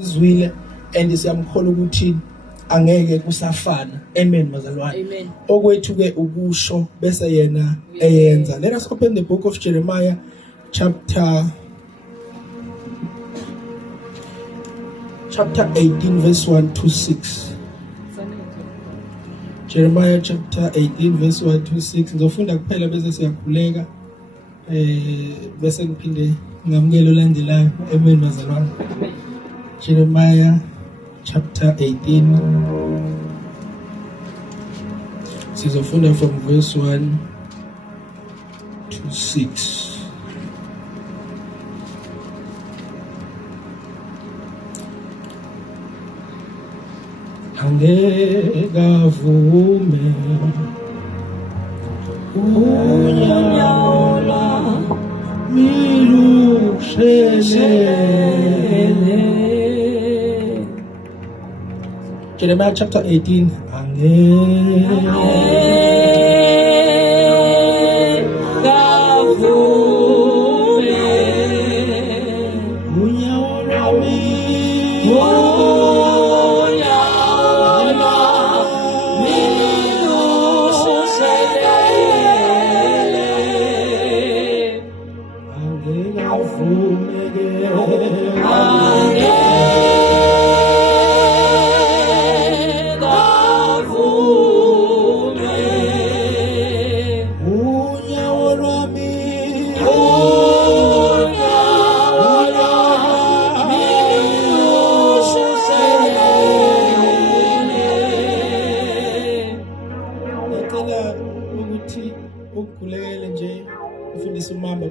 Zwile and siyamkholwa ukuthi angeke kusafana. Amen bazalwane. Amen. Okwethu ke ukusho bese yena eyenza. Let us open the book of Jeremiah chapter 18 verse 1 to 6. Jeremiah chapter 18 verse 1 to 6. Ngizofunda kuphela bese siyakhuleka. Bese ngiphinde ngamukela olandelayo. Amen bazalwane. Jeremiah chapter 18. Sizofunda from verse 1 to 6. Angekavume unyawola milushele. Jeremiah chapter 18.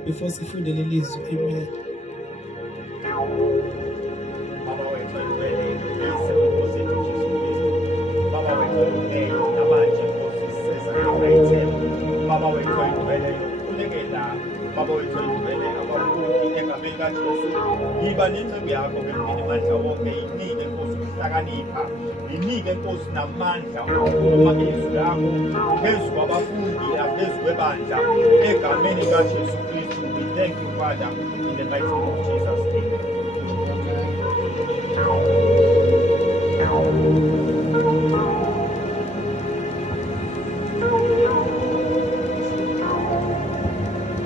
Before sifunde lelizwi. Amen. Baba wethu ayibele isenkosi Jesu Kristu. Baba wethu ayibele namanje Nkosi sesacelebrate. Baba wethu ayibele ukulekela. Baba wethu ayibele abafundi egameni kaJesu. Yiba nenceku yakho ngempilo mandla wonke inike Nkosi ukuhlakanipha. Inike Nkosi namandla ukukhuluma izwi lakho phezu kwabafundi naphezu kwebandla egameni kaJesu Kristu. We thank you, Father, in the mighty name of Jesus.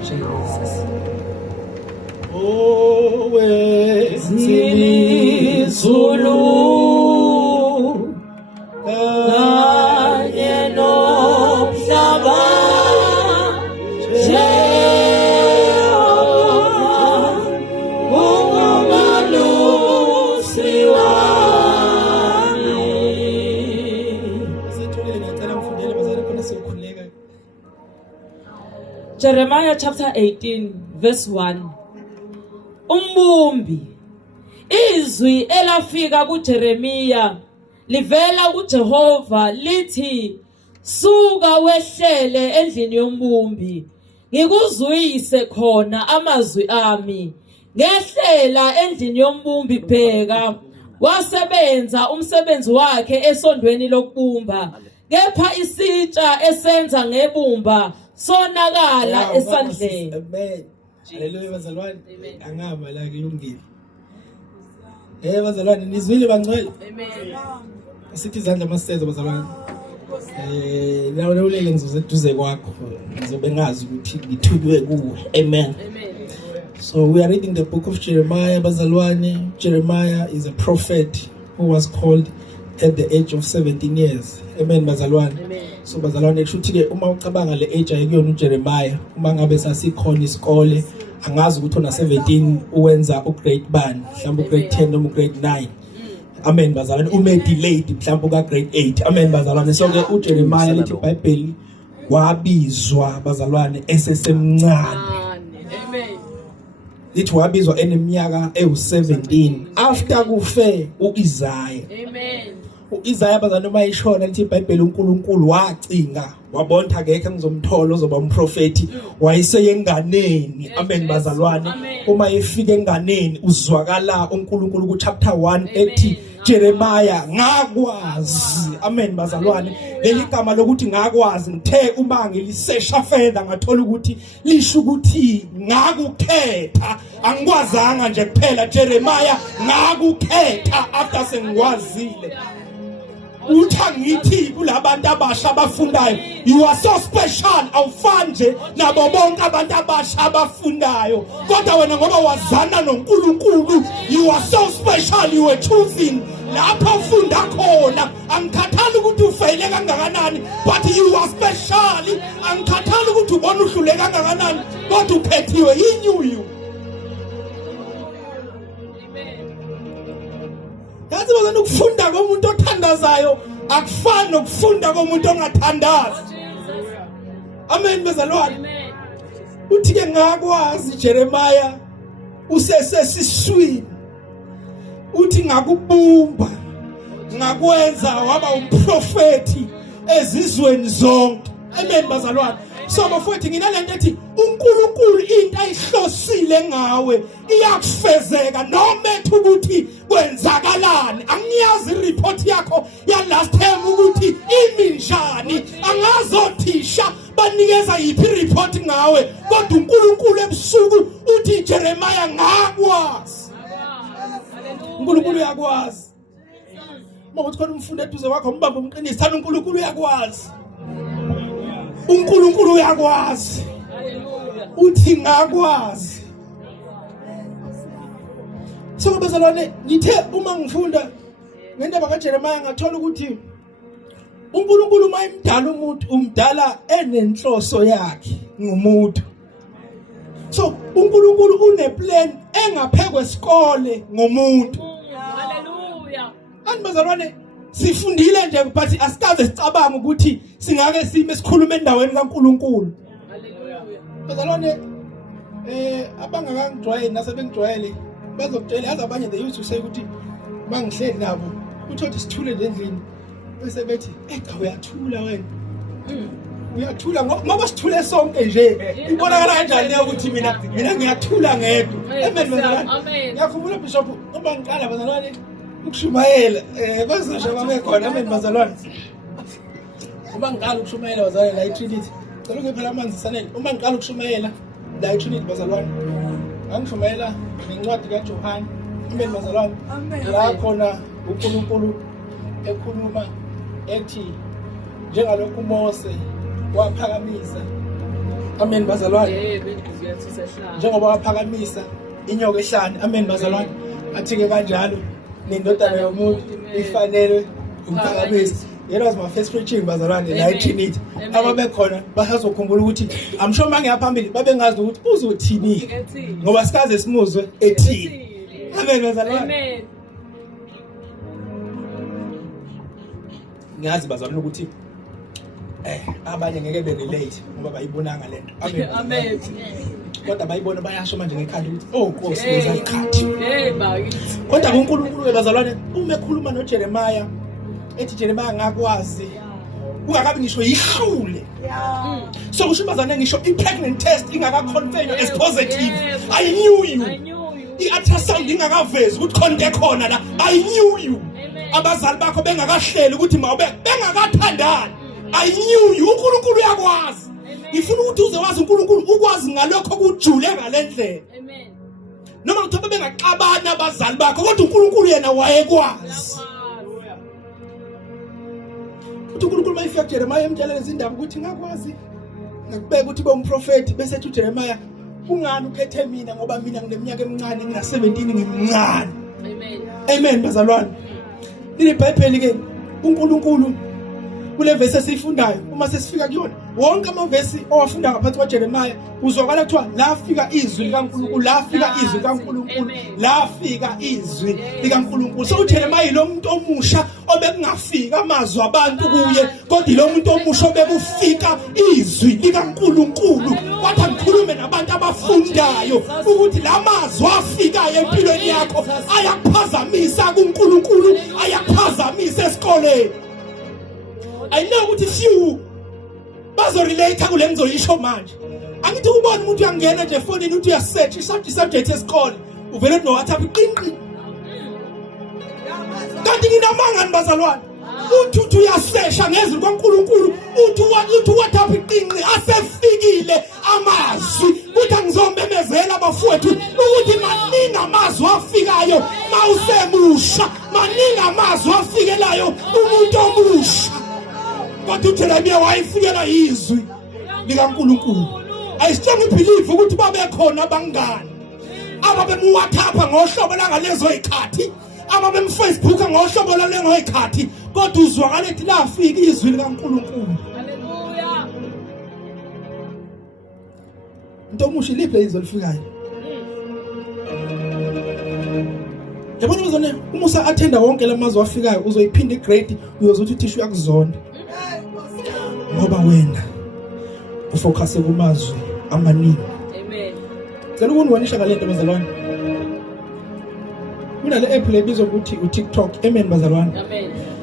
Jesus. Oh, wezulu kanye nomhlaba Jeremiah chapter 18 verse 1. Umbumbi izwi elafika kuJeremiya livela kuJehova lithi suka wehlele endlini yombumbi ngikuzwise khona amazwi ami ngehlela endlini yombumbi bheka wasebenza umsebenzi wakhe esondweni lokubumba kepha isitsha esenza ngebumba sonakala esandleni. Amen. Hallelujah bazalwane. Angama la kulungile. Bazalwane nizwile bangcwele. Amen. Asithi izandla masisenza bazalwane. Nawe ulele ngizoze eduze kwakho. Ngizobe ngazi ukuthi ngithunywe kuwe. Amen. Amen. So we are reading the book of Jeremiah bazalwane. Jeremiah is a prophet who was called at the age of 17 years. Amen bazalwane. Amen. So bazalwane kushuthi ke uma ucabanga le age ayikuyona uJeremiah uma ngabe sasikhona isikole angazi ukuthi ona 17 uwenza ugrade bani mhlawumbe ugrade 10 noma ugrade 9. Amen bazalwane ume delayed mhlawumbe ka grade 8. Amen bazalwane. So ke uJeremiah lithi iBhayibheli wabizwa bazalwane esesemncane. Amen. Lithi wabizwa eneminyaka ewu17 after kufe uIsaiah. Amen. uIsaiah bazalwane mayishona lithi iBhayibheli uNkulunkulu wacinga wabona ngeke ngizomthola ozoba umprofeti wayeseyenganeni. Amen bazalwane. Uma efika enganeni uzwakala uNkulunkulu ku chapter 1 ethi Jeremiah ngakwazi. Amen bazalwane. Leli gama lokuthi ngakwazi ngithe uma ngilisesha further ngathola ukuthi lisho ukuthi ngakukhetha. Angikwazanga nje kuphela Jeremiah ngakukhetha after sengikwazile. Utha ngithi kulabantu abasha abafundayo, you are so special, awufani nje nabo bonke abantu abasha abafundayo, kodwa wena ngoba wazana noNkulunkulu, you are so special, you were chosen. Lapho ufunda khona angikhathali ukuthi ufeyile kangakanani, but you are special. Angikhathali ukuthi ubona uhlule kangakanani, kodwa ukhethiwe. He knew you. Yazi bazana ukufunda komuntu othandazayo akufani nokufunda komuntu ongathandazi. Amen bazalwane. Uthi ke ngakwazi Jeremiah usesesiswini. Uthi ngakubumba ngakwenza waba umprofeti ezizweni zonke. Amen bazalwane. So bafowethu nginalento ethi uNkulunkulu into ayihlosile ngawe iyakufezeka noma ethi ukuthi kwenzakalani. Angiyazi report yakho ya last time ukuthi iminjani, angazothisha banikeza yipi report ngawe, kodwa uNkulunkulu ebusuku uthi Jeremiah ngakwazi. uNkulunkulu uyakwazi. Uma uthi khona umfundi eduze wakho umbambe umqinise, thana uNkulunkulu uyakwazi. uNkulunkulu uyakwazi. Uthi ngakwazi. So bazalwane ngithe uma ngifunda ngendaba kaJeremiah ngathola ukuthi uNkulunkulu mayimdala umuntu umdala enenhloso yakhe ngumuntu. So uNkulunkulu uneplan engaphekwe isikole ngomuntu. Hallelujah. Anibazalwane sifundile nje but asikaze sicabanga ukuthi singake sime sikhulume endaweni kaNkulunkulu. Hallelujah. Bazalwane abangakangijwayeli nasebengijwayele bazokutshela yazi abanye they used to say ukuthi mangihleli nabo uthi sithule endlini bese bethi cha uyathula wena. Uyathula ngoba sithule sonke nje. Ibonakala kanjani ukuthi mina ngiyathula ngedwa. Amen bazalwane. Ngiyakhumbula bishop uma ngiqala bazalwane ukushumayela bazosho babekhona. Amen bazalwane. Uma ngiqala ukushumayela bazalwane la iTrinity cela ungephela amanzi sanele. Uma ngiqala ukushumayela la iTrinity bazalwane angishumayela ngencwadi kaJohane. Amen bazalwane. La khona uNkulunkulu ekhuluma ethi njengalokhu uMose waphakamisa. Amen bazalwane. Njengoba waphakamisa inyoka ehlane. Amen bazalwane. Athi ke kanjalo nendodana yomuntu ifanele umphakamisa. That was my first preaching bazalwane la iTrinity. Ababekhona basazokhumbula ukuthi I'm sure mangiyaphambili babengazi ukuthi uzothini ngoba sikaze simuzwe ethi. Amen bazalwane. Amen. Ngiyazi bazalwane ukuthi abanye ngeke berelate ngoba bayibonanga lento. Amen. Amen. Kodwa bayibona bayasho manje ngekhanda ukuthi oh Nkosi yenza ikhathi. Bakithi. Kodwa uNkulunkulu bazalwane uma ekhuluma noJeremiah ethi Jeremiah ngakwazi ungakabi ngisho yihlule. So kusho bazalwane ngisho i-pregnant test ingakaconfirm as positive. I knew you. I-ultrasound ingakavezi ukuthi khona khona la. I knew you. Abazali bakho bengakahleli ukuthi mawube bengakathandani. I knew you. uNkulunkulu uyakwazi. Ngifuna ukuthi uzowazi uNkulunkulu ukwazi ngalokho kujule ngalendlela. Amen. Noma uthobe bengaxabana abazali bakho kodwa uNkulunkulu yena wayekwazi. Uthi uNkulunkulu mayifika Jeremiah emtshelele izindaba ukuthi ngakwazi ngakubeka ukuthi bomprofeti bese ethi uJeremiah ungani ukhethe mina ngoba mina ngineminyaka emincane ngina 17 ngimncane. Amen. Amen bazalwane. Leli Bible ke uNkulunkulu kule verse esifundayo uma sesifika kuyona wonke amavesi owafunda ngaphansi kwaJeremiah uzwakala kuthiwa lafika izwi likaNkulunkulu, lafika izwi likaNkulunkulu, lafika izwi likaNkulunkulu. So uJeremiah lo muntu omusha obekungafika amazwi abantu kuye kodwa lo muntu omusha obekufika izwi likaNkulunkulu. Kwathi ngikhulume nabantu abafundayo ukuthi lamazwi afikayo empilweni yakho ayakuphazamisa kuNkulunkulu, ayakuphazamisa esikoleni. I know ukuthi few bazorelate kule ngizoyisho manje. Angithi ubone umuntu uyangena nje efonini uthi uyasearch subject esikole uvele no WhatsApp iqinqi. kanti nginamangani bazalwane uthi uyasesha ngezwi kaNkuluNkulu uthi what up iqinqi asefikile amazwi uthi angizomemezela abafowethu ukuthi maningi amazwi afikayo mawusemusha maningi amazwi afikelayo umuntu omusha kodwa uJeremiya wayifikela izwi likaNkuluNkulu ayisitshela ubelieve ukuthi babekhona abangani ababemuwhatsappa ngohlobo langalezo izikhathi ababemFacebook ngohlobo lalezo izikhathi kodwa uzwakala ethi lafika izwi likaNkuluNkulu. Hallelujah. Into musha liphe izwi lifikayo. Yabona uzone umusa athenda wonke lamazwi afikayo uzoyiphinda igrade uyozothi uthisha uyakuzonda. Ngoba wena ufocus kumazwi amaningi. Amen. Ngicela ukuniwanisha ngalento bazalwane. Kunale app lebizwa ukuthi uTikTok. Amen bazalwane. Amen.